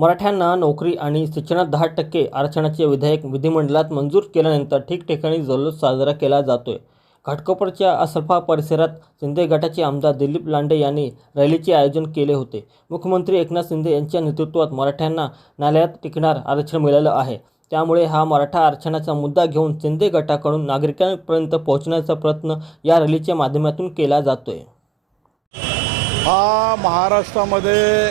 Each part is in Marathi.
मराठ्यांना नोकरी आणि शिक्षणात दहा टक्के आरक्षणाचे विधेयक विधिमंडळात मंजूर केल्यानंतर ठिकठिकाणी जल्लोष साजरा केला जातोय. घाटकोपरच्या असल्फा परिसरात शिंदे गटाचे आमदार दिलीप लांडे यांनी रॅलीचे आयोजन केले होते. मुख्यमंत्री एकनाथ शिंदे यांच्या नेतृत्वात मराठ्यांना न्यायालयात टिकणार आरक्षण मिळालं आहे. त्यामुळे हा मराठा आरक्षणाचा मुद्दा घेऊन शिंदे गटाकडून नागरिकांपर्यंत पोहोचण्याचा प्रयत्न या रॅलीच्या माध्यमातून केला जातोय. हा महाराष्ट्रामध्ये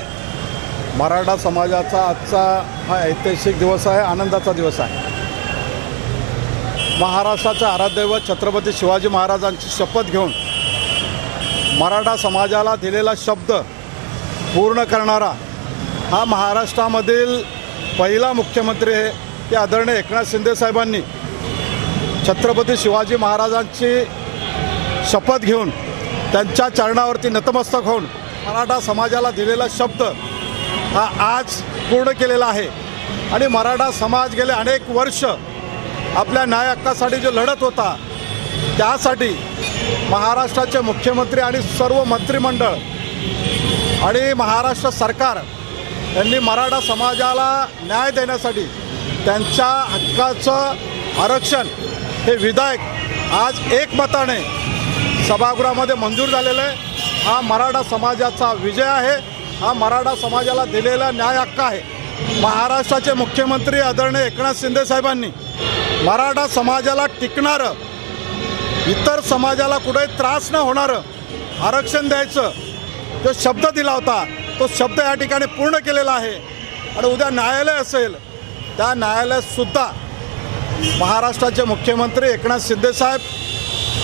मराठा समाजाचा आजचा हा ऐतिहासिक दिवस आहे आनंदाचा दिवस आहे. महाराष्ट्राचं आराध्यदैवत छत्रपती शिवाजी महाराजांची शपथ घेऊन मराठा समाजाला दिलेला शब्द पूर्ण करणारा हा महाराष्ट्रामधील पहिला मुख्यमंत्री आहे ते आदरणीय एकनाथ शिंदे साहेबांनी छत्रपती शिवाजी महाराजांची शपथ घेऊन त्यांच्या चरणावरती नतमस्तक होऊन मराठा समाजाला दिलेला शब्द हा आज पूर्ण केलेला आहे. आणि मराठा समाज गेले अनेक वर्ष आपल्या न्याय हक्कासाठी जो लढत होता त्यासाठी महाराष्ट्राचे मुख्यमंत्री आणि सर्व मंत्रिमंडळ आणि महाराष्ट्र सरकार यांनी मराठा समाजाला न्याय देण्यासाठी त्यांच्या हक्काचं आरक्षण हे विधायक आज एकमताने सभागृहामध्ये मंजूर झालेलं आहे. हा मराठा समाजाचा विजय आहे. हा मराठा समाजाला दिलेला न्याय हक्क आहे. महाराष्ट्राचे मुख्यमंत्री आदरणीय एकनाथ शिंदे साहेबांनी मराठा समाजाला टिकणारं इतर समाजाला कुठे त्रास न होणारं आरक्षण द्यायचं जो शब्द दिला होता तो शब्द या ठिकाणी पूर्ण केलेला आहे. आणि उद्या न्यायालय असेल त्या न्यायालयातसुद्धा महाराष्ट्राचे मुख्यमंत्री एकनाथ शिंदेसाहेब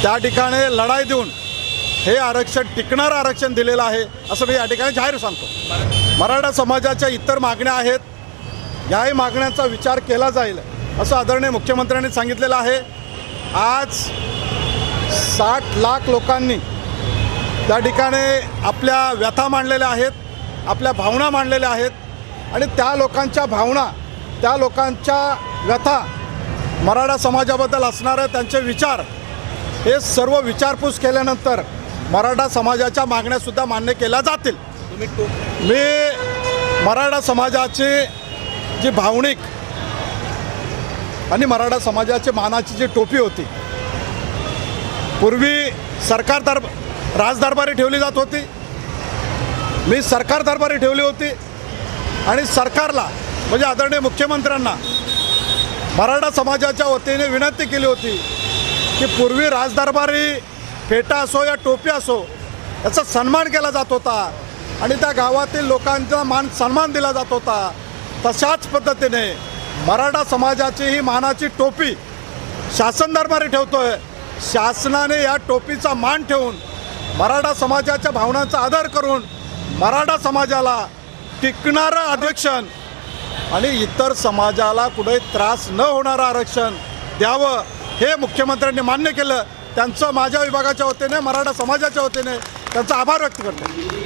त्या ठिकाणी लढाई देऊन हे आरक्षण टिकणारं आरक्षण दिलेलं आहे असं मी या ठिकाणी जाहीर सांगतो. मराठा समाजाच्या इतर मागण्या आहेत. याही मागण्यांचा विचार केला जाईल असं आदरणीय मुख्यमंत्र्यांनी सांगितलेलं आहे. आज साठ लाख लोकांनी त्या ठिकाणी आपल्या व्यथा मांडलेल्या आहेत आपल्या भावना मांडलेल्या आहेत आणि त्या लोकांच्या भावना त्या लोकांच्या व्यथा मराठा समाजाबद्दल असणारे त्यांचे विचार हे सर्व विचारपूस केल्यानंतर मराठा समाजाच्या मागण्यासुद्धा मान्य केल्या जातील. मी मराठा समाजाची जी भावनिक आणि मराठा समाजाची मानाची जी टोपी होती पूर्वी सरकार दर राजदरबारी ठेवली जात होती. मी सरकार दरबारी ठेवली होती आणि सरकारला म्हणजे आदरणीय मुख्यमंत्र्यांना मराठा समाजाच्या वतीने विनंती केली होती की पूर्वी राजदरबारी फेटा असो या टोपी असो याचा सन्मान केला जात होता. आणि त्या गावातील लोकांचा मान सन्मान दिला जात होता. तशाच पद्धतीने मराठा समाजाची ही मानाची टोपी शासन दरबारी ठेवतोय. शासनाने या टोपीचा मान ठेवून मराठा समाजाच्या भावनांचा आदर करून मराठा समाजाला टिकणारं आरक्षण आणि इतर समाजाला कुठे त्रास न होणारं आरक्षण द्यावं हे मुख्यमंत्र्यांनी मान्य केलं. त्यांचं माझ्या विभागाच्या वतीने मराठा समाजाच्या वतीने त्यांचा आभार व्यक्त करतो.